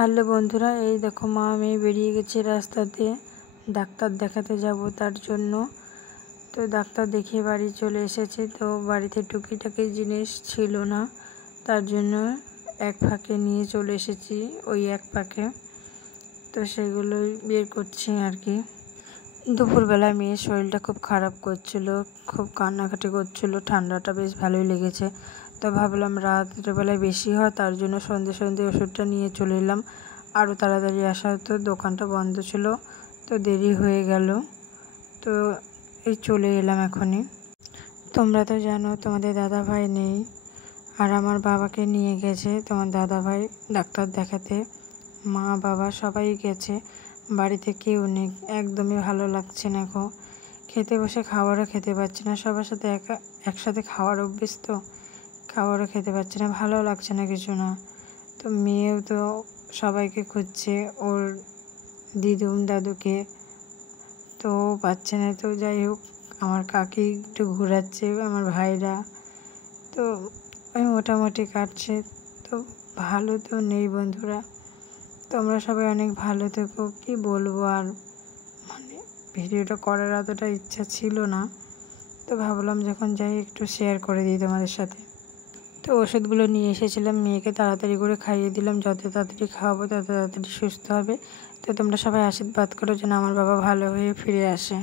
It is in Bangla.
হ্যালো বন্ধুরা, এই দেখো মা আমি বেরিয়ে গেছি রাস্তাতে ডাক্তার দেখাতে যাব তার জন্য। তো ডাক্তার দেখিয়ে বাড়ি চলে এসেছি। তো বাড়িতে টুকিটাকি জিনিস ছিল না, তার জন্য এক ফাঁকে নিয়ে চলে এসেছি ওই এক ফাঁকে। তো সেগুলোই বের করছি আর কি। দুপুরবেলা মেয়ের শরীরটা খুব খারাপ করছিল, খুব কান্নাকাটি করছিল, ঠান্ডাটা বেশ ভালোই লেগেছে। তো ভাবলাম রাত্রেবেলায় বেশি হয়, তার জন্য সন্ধে ওষুধটা নিয়ে চলে এলাম। আরও তাড়াতাড়ি আসা হতো, দোকানটা বন্ধ ছিল, তো দেরি হয়ে গেল। তো এই চলে এলাম এখনই। তোমরা তো জানো তোমাদের দাদা ভাই নেই, আর আমার বাবাকে নিয়ে গেছে তোমার দাদা ভাই ডাক্তার দেখাতে। মা বাবা সবাই গেছে, বাড়িতে কেউ নেই, একদমই ভালো লাগছে না গো। খেতে বসে খাবারও খেতে পারছি না, সবার সাথে একসাথে খাওয়ার অভ্যেস, তো খাবারও খেতে পারছি না, ভালো লাগছে না কিছু না। তো মেয়েও তো সবাইকে খুঁজছে, ওর দিদুম দাদুকে, তো পাচ্ছে না। তো যাই হোক, আমার কাকি একটু ঘোরাচ্ছে, আমার ভাইরা তো ওই মোটামুটি কাটছে। তো ভালো তো নেই বন্ধুরা, তোমরা সবাই অনেক ভালো থেকো। কি বলবো আর, মানে ভিডিওটা করার এতটা ইচ্ছা ছিল না, তো ভাবলাম যখন যাই একটু শেয়ার করে দিই তোমাদের সাথে। তো ওষুধগুলো নিয়ে এসেছিলাম, মেয়েকে তাড়াতাড়ি করে খাইয়ে দিলাম, যত তাড়াতাড়ি খাওয়াবো তত তাড়াতাড়ি সুস্থ হবে। তো তোমরা সবাই আশীর্বাদ করো যেন আমার বাবা ভালো হয়ে ফিরে আসে।